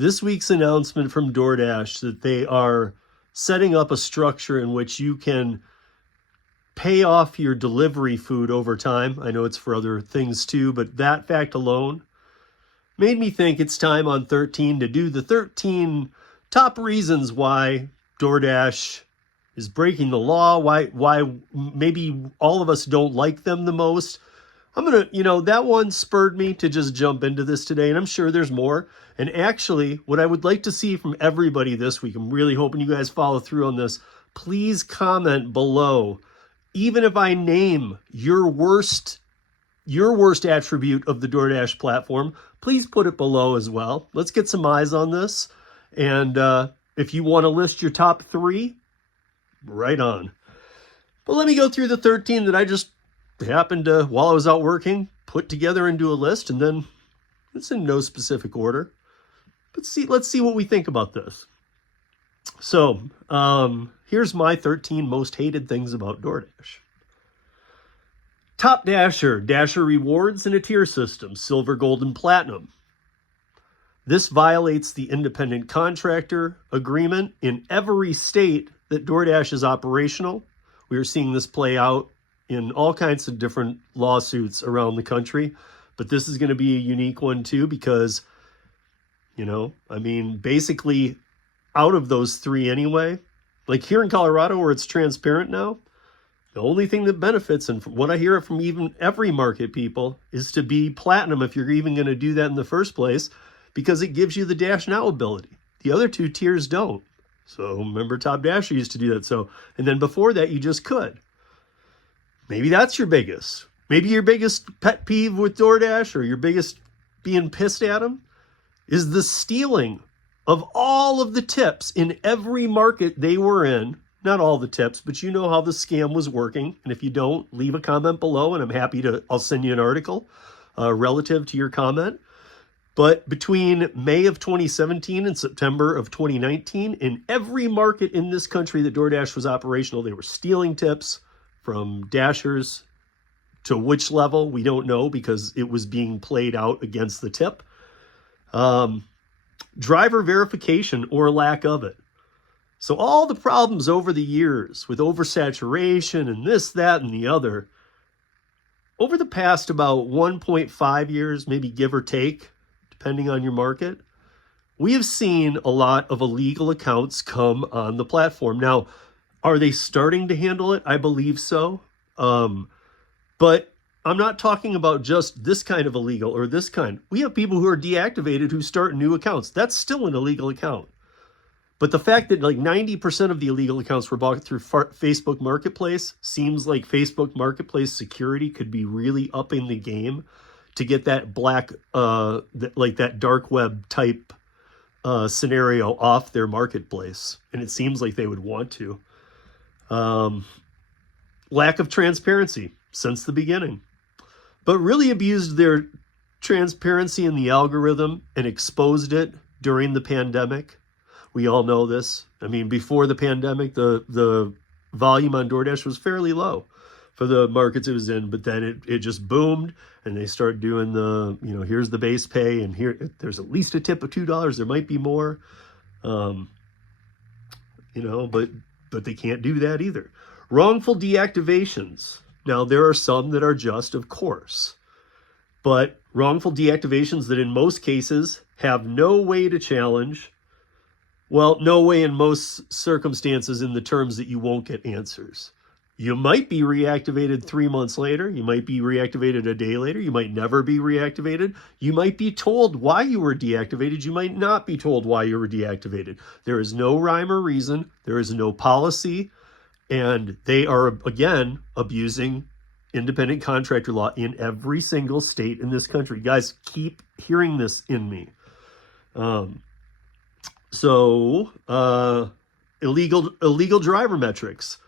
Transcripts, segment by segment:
this week's announcement from Doordash that they are setting up a structure in which you can pay off your delivery food over time. I know it's for other things too, but that fact alone made me think it's time on 13 to do the 13 top reasons why DoorDash is breaking the law, why maybe all of us don't like them the most. I'm going to, that one spurred me to just jump into this today, and I'm sure there's more. And actually, what I would like to see from everybody this week, I'm really hoping you guys follow through on this, please comment below. Even if I name your worst attribute of the DoorDash platform, please put it below as well. Let's get some eyes on this. And if you want to list your top 3, right on. But let me go through the 13 that I just happened to, while I was out working, put together into a list, and then it's in no specific order. But let's see what we think about this. So here's my 13 most hated things about DoorDash. Top Dasher, Dasher rewards in a tier system, silver, gold, and platinum. This violates the independent contractor agreement in every state that DoorDash is operational. We are seeing this play out in all kinds of different lawsuits around the country, but this is going to be a unique one too, because, basically out of those 3 anyway, like here in Colorado where it's transparent now, the only thing that benefits, and from what I hear from even every market people, is to be platinum if you're even going to do that in the first place, because it gives you the Dash Now ability. The other 2 tiers don't. So remember, Top Dasher used to do that. And then before that, you just could. Maybe that's your biggest. Maybe your biggest pet peeve with DoorDash, or your biggest being pissed at them, is the stealing of all of the tips in every market they were in. Not all the tips, but you know how the scam was working. And if you don't, leave a comment below, and I'll send you an article relative to your comment. But between May of 2017 and September of 2019, in every market in this country that DoorDash was operational, they were stealing tips from Dashers. To which level, we don't know, because it was being played out against the tip. Driver verification or lack of it. So all the problems over the years with oversaturation and this, that, and the other, over the past about 1.5 years, maybe give or take, depending on your market, we have seen a lot of illegal accounts come on the platform. Now, are they starting to handle it? I believe so. But I'm not talking about just this kind of illegal or this kind. We have people who are deactivated who start new accounts. That's still an illegal account. But the fact that like 90% of the illegal accounts were bought through Facebook Marketplace seems like Facebook Marketplace security could be really upping the game to get that that dark web type scenario off their marketplace. And it seems like they would want to. Lack of transparency since the beginning, but really abused their transparency in the algorithm and exposed it during the pandemic. We all know this. Before the pandemic, the volume on DoorDash was fairly low for the markets it was in, but then it just boomed, and they started doing the, here's the base pay, and here there's at least a tip of $2. There might be more, but they can't do that either. Wrongful deactivations. Now, there are some that are just, of course, but wrongful deactivations that in most cases have no way to challenge. Well, no way in most circumstances, in the terms that you won't get answers. You might be reactivated 3 months later. You might be reactivated a day later. You might never be reactivated. You might be told why you were deactivated. You might not be told why you were deactivated. There is no rhyme or reason. There is no policy. And they are, again, abusing independent contractor law in every single state in this country. Guys, keep hearing this in me. Illegal driver metrics,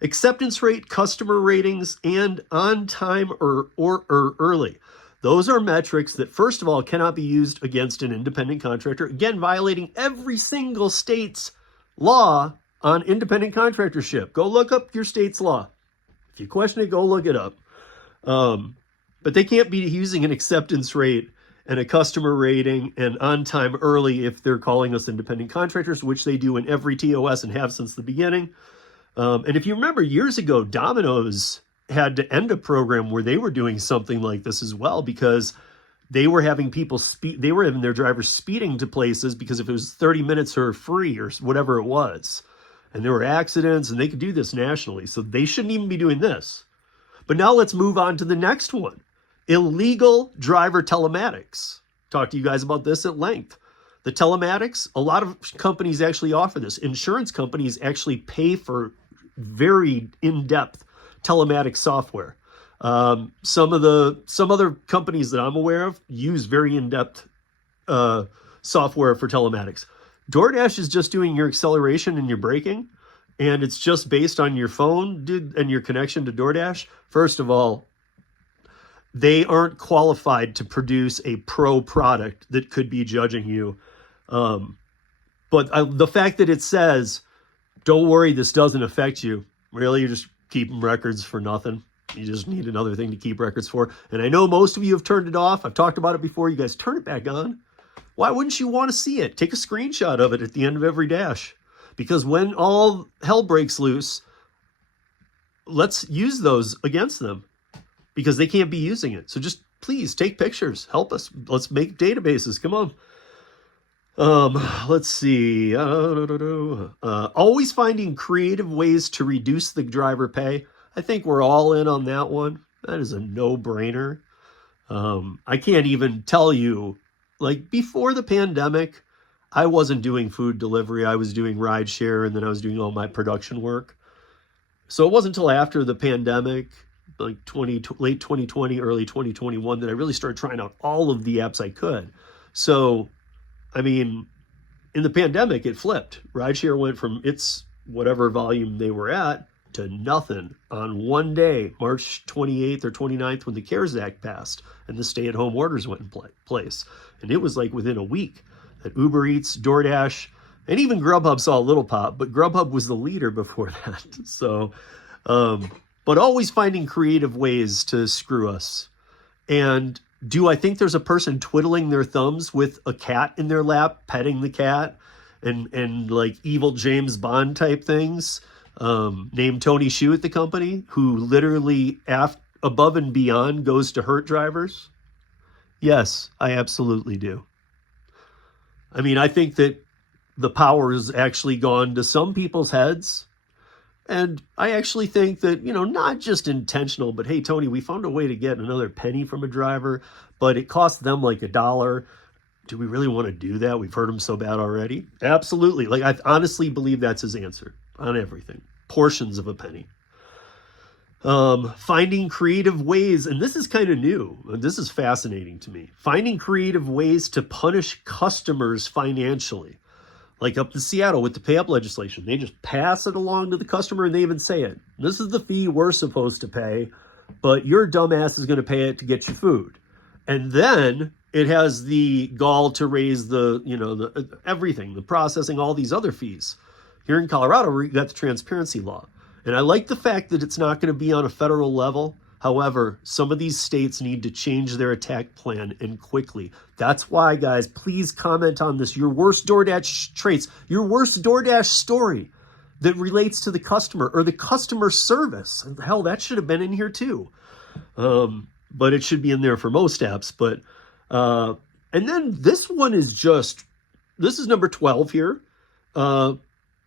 acceptance rate, customer ratings, and on time or early. Those are metrics that, first of all, cannot be used against an independent contractor. Again, violating every single state's law on independent contractorship. Go look up your state's law. If you question it, go look it up. But they can't be using an acceptance rate and a customer rating and on time early if they're calling us independent contractors, which they do in every TOS and have since the beginning. And if you remember years ago, Domino's had to end a program where they were doing something like this as well, because they were having people they were having their drivers speeding to places because if it was 30 minutes or free or whatever it was, and there were accidents, and they could do this nationally. So they shouldn't even be doing this. But now let's move on to the next one. Illegal driver telematics. Talked to you guys about this at length. The telematics, a lot of companies actually offer this. Insurance companies actually pay for very in-depth telematics software. Some other companies that I'm aware of use very in-depth software for telematics. Doordash is just doing your acceleration and your braking, and it's just based on your phone, dude, and your connection to Doordash. First of all, they aren't qualified to produce a pro product that could be judging you. But the fact that it says, don't worry, this doesn't affect you. Really, you're just keeping records for nothing. You just need another thing to keep records for. And I know most of you have turned it off. I've talked about it before. You guys turn it back on. Why wouldn't you want to see it? Take a screenshot of it at the end of every dash. Because when all hell breaks loose, let's use those against them. Because they can't be using it. So just please take pictures. Help us. Let's make databases. Come on. Let's see. Always finding creative ways to reduce the driver pay. I think we're all in on that one. That is a no-brainer. I can't even tell you, like before the pandemic, I wasn't doing food delivery. I was doing rideshare, and then I was doing all my production work. So it wasn't until after the pandemic, like late 2020, early 2021, that I really started trying out all of the apps I could. So, I mean, in the pandemic, it flipped. Rideshare went from its whatever volume they were at to nothing on one day, March 28th or 29th, when the CARES Act passed and the stay-at-home orders went in place. And it was like within a week that Uber Eats, DoorDash, and even Grubhub saw a little pop, but Grubhub was the leader before that. So, but always finding creative ways to screw us. And do I think there's a person twiddling their thumbs with a cat in their lap, petting the cat, and like evil James Bond type things, named Tony Hsu at the company, who literally above and beyond goes to hurt drivers? Yes, I absolutely do. I mean, I think that the power has actually gone to some people's heads. And I actually think that, not just intentional, but hey, Tony, we found a way to get another penny from a driver, but it cost them like $1. Do we really want to do that? We've heard him so bad already. Absolutely. Like, I honestly believe that's his answer on everything. Portions of a penny. Finding creative ways, and this is kind of new. This is fascinating to me. Finding creative ways to punish customers financially. Like up in Seattle with the pay up legislation, they just pass it along to the customer and they even say it. This is the fee we're supposed to pay, but your dumbass is going to pay it to get you food. And then it has the gall to raise the everything, the processing, all these other fees. Here in Colorado, we got the transparency law. And I like the fact that it's not going to be on a federal level. However, some of these states need to change their attack plan, and quickly. That's why, guys, please comment on this. Your worst DoorDash traits, your worst DoorDash story that relates to the customer or the customer service. Hell, that should have been in here too. But it should be in there for most apps. But and then this one is this is number 12 here.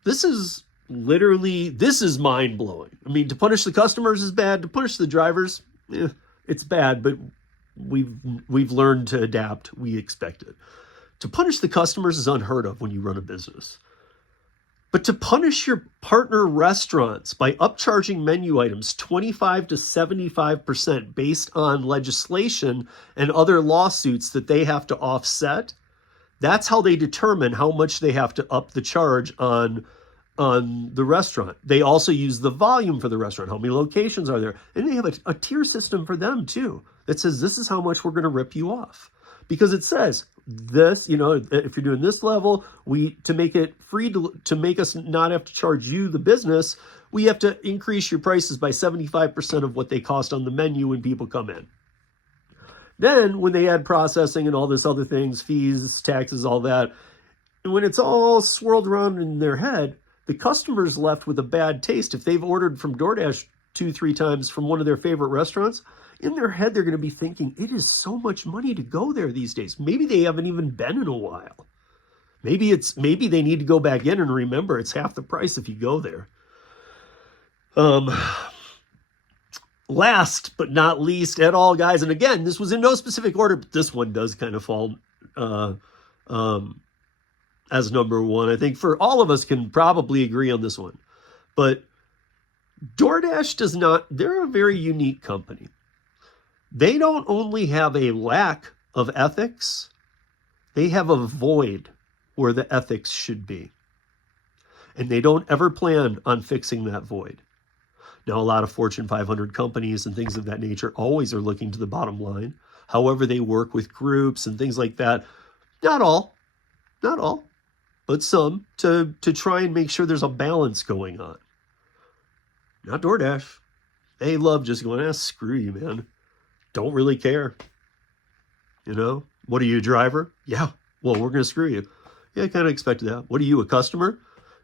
This is mind-blowing. I mean, to punish the customers is bad. To punish the drivers, it's bad, but we've learned to adapt. We expect it. To punish the customers is unheard of when you run a business. But to punish your partner restaurants by upcharging menu items 25 to 75% based on legislation and other lawsuits that they have to offset, that's how they determine how much they have to up the charge on the restaurant. They also use the volume for the restaurant. How many locations are there? And they have a tier system for them too that says this is how much we're going to rip you off. Because it says this, if you're doing this level, to make it free, to make us not have to charge you, the business, we have to increase your prices by 75% of what they cost on the menu when people come in. Then when they add processing and all this other things, fees, taxes, all that, and when it's all swirled around in their head, the customer's left with a bad taste. If they've ordered from DoorDash 2-3 times from one of their favorite restaurants, in their head, they're going to be thinking, it is so much money to go there these days. Maybe they haven't even been in a while. Maybe they need to go back in and remember it's half the price if you go there. Last but not least at all, guys, and again, this was in no specific order, but this one does kind of fall as number one. I think for all of us can probably agree on this one. But DoorDash does not, they're a very unique company. They don't only have a lack of ethics, they have a void where the ethics should be. And they don't ever plan on fixing that void. Now, a lot of Fortune 500 companies and things of that nature always are looking to the bottom line. However, they work with groups and things like that. Not all, but some to try and make sure there's a balance going on. Not DoorDash. They love just going, screw you, man. Don't really care. You know, what are you, a driver? Yeah. Well, we're going to screw you. Yeah, I kind of expected that. What are you, a customer?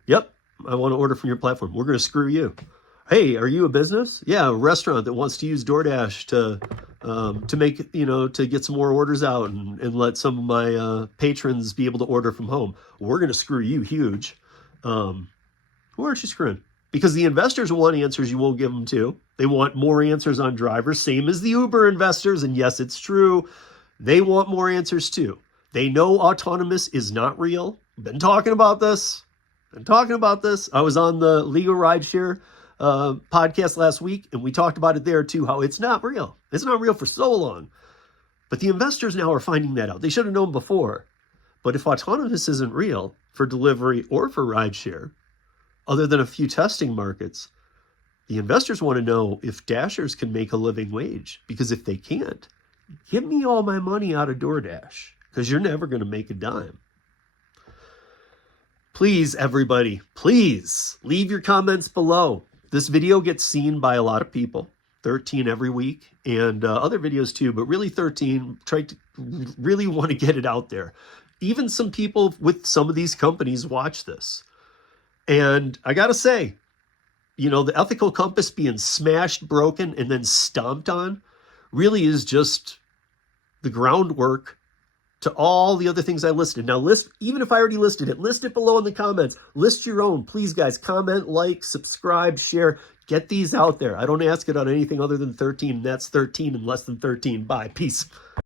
Yep. I want to order from your platform. We're going to screw you. Hey, are you a business? Yeah, a restaurant that wants to use DoorDash to make, to get some more orders out and let some of my patrons be able to order from home. We're going to screw you huge. Who aren't you screwing? Because the investors want answers you won't give them to. They want more answers on drivers, same as the Uber investors. And yes, it's true. They want more answers too. They know autonomous is not real. Been talking about this. I was on the Legal Rideshare podcast last week, and we talked about it there too, how it's not real. It's not real for so long. But the investors now are finding that out. They should have known before. But if autonomous isn't real for delivery or for rideshare, other than a few testing markets, the investors want to know if Dashers can make a living wage. Because if they can't, give me all my money out of DoorDash, because you're never going to make a dime. Please, everybody, please leave your comments below. This video gets seen by a lot of people, 13 every week, and other videos too, but really 13. Really want to get it out there. Even some people with some of these companies watch this. And I got to say, the ethical compass being smashed, broken, and then stomped on really is just the groundwork to all the other things I listed. Now, even if I already listed it, list it below in the comments. List your own. Please, guys, comment, like, subscribe, share. Get these out there. I don't ask it on anything other than 13. That's 13 and less than 13. Bye. Peace.